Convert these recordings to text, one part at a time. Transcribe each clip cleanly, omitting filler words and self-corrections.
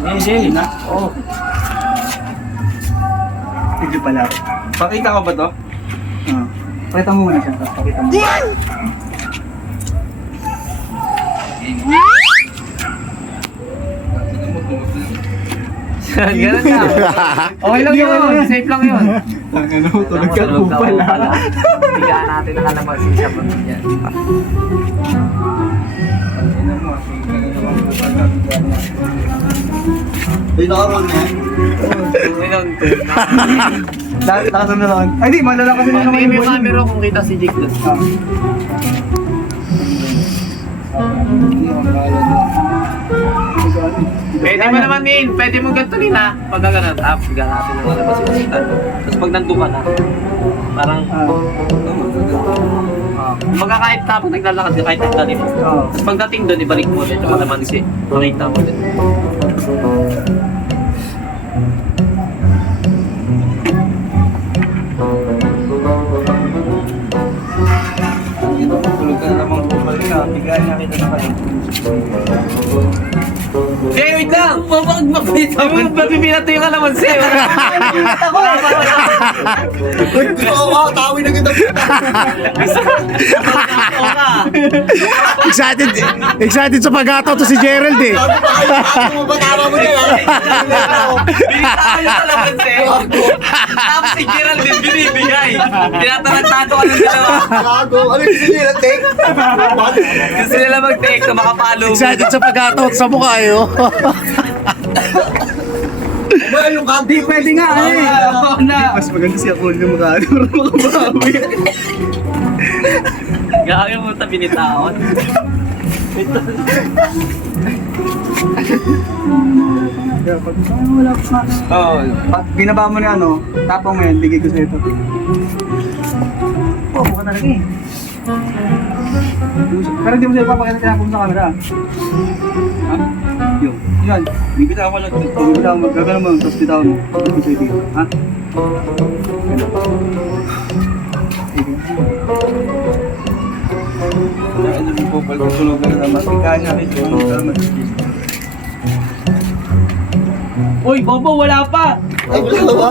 Hindi na. Oo. Hindi pala. Pakita ko ba to? Pakita mo muna siya. Pakita mo. Ganun na. Okay lang yun. Safe lang yun. Ang ano, tulog ka po pala. Bigyan natin ang kalamansi sa mga yan. Ay, nakaroon na yan. Lakas na lang. Ay, di, malala kasi na naman Tingin mo yung boy. camera kung kita si Jake doon. Pwede mo naman din. Pwede mo ganito rin ha. Pag gano'n, bigyan natin ang kalamansi sa stand. Tapos pag nandun ka na, parang, kumbaga kahit tapos naglalakad ka, kahit nagdalim mo. Tapos pagdating doon, ibalik mo ulit yung kalamansi. Makita mo din. Tulog ka na naman po pala. Bigyan niya kita na kayo. Hey, wait lang! Mabag mapita mo! Ba't pipinat yung kalamansi? Gusto ko ako, tawin na kita. Excited sa pag-ataw to si Gerald eh. Sabi pa kayo, ano ba tama mo niya? Binitawan yung kalamansi. Tapos si Gerald din binibigay. Tinatarantado ka ng dalawa. Gago, ano gusto niya na take? Gusto nila mag-take na makapalo mo. Excited sa pag-ataw sa mukha eh. Oh. Ba yung kanti? Pwede nga eh. Oo na. Mas maganda siya kung yung mga ano makabawi. Gagawin mo ito binitawan. Wala pa. Oo. Pag binaba mo na ano, tapang mo yan, bigay ko sa ito. Oh, mukha na rin eh. Pero hindi mo siya ipapakita tinapon sa camera. Ha? Yun. Yan. Bibitaw mo lang. Bibitaw mo. Gagano mo. Tapos bitaw mo. Tapos ito dito. Ha? Ano mo po pala tulog ka na naman? Bigyan niya kita tulog ka naman. Uy, Bobo, wala pa! Ay, wala ba?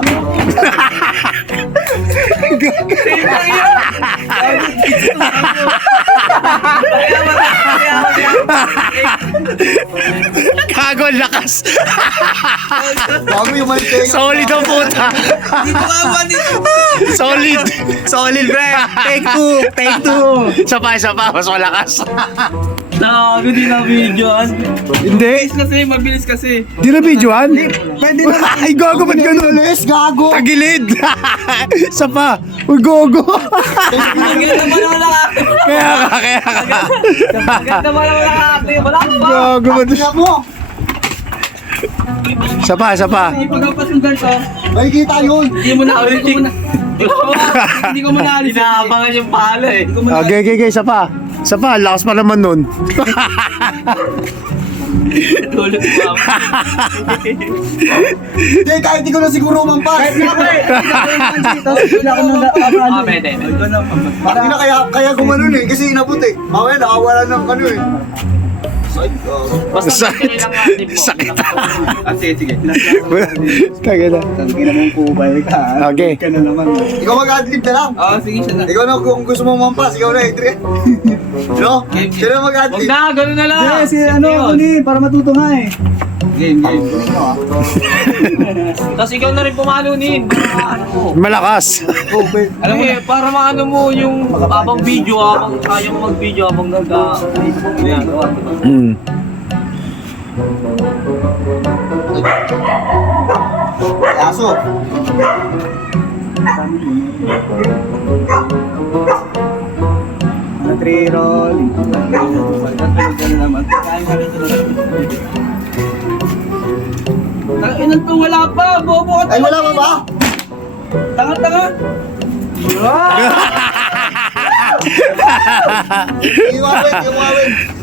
Gago, ang lakas. Bago yung may tenga. Solid ang puta. Dito ka ba nito? Solid. Solid, bre. Take two. Take two. Isa pa, mas malakas. Nakago din ang videoan. Hindi. Kasi, mabilis kasi. Di na videoan? Pwede na. Ay, gogo, ba't ganun? Alis, gago! Tagilid. Isa pa. Uy, gogo. Maganda naman ang nakakita. Kaya ka. Maganda naman ang nakakita. Wala pa. Gogo, ba't? Tingnan mo! Isa pa. Ipagkapas yung girls, oh. Makikita yun! Hindi mo na ulit. Hindi ko manaalis. Inaabangan yung pala eh. Okay, isa pa. Lakas pa naman nun. Tulog pa. Hindi, kahit di ko na siguro mampas! Wala ko nang Ah, pwede. Bakit na kaya gumanon eh, kasi inabot eh. Mamaya nakawala ng ano eh. Side ka. Basta Sakit. Sakit. Sige. Kaya na. Tangina mong kubay ka. Okay. Ka na naman. Ikaw mag-adlib na lang. Oo, sige siya na. Ikaw na kung gusto mo mampas, ikaw na Adrian. No? Siya na Huwag mag-adlib. na, gano'n na lang. Yes, ano ako ni para matuto nga eh. Game. Tapos ikaw na rin pumalunin. Ano? Malakas. Alam mo para maano mo yung habang video, habang kaya mo mag-video, habang ginagawa. Aso. Ano 3 roll. Inan to, wala pa, bobo ka. Ay, wala pa ba? Tanga-tanga. Iwawin.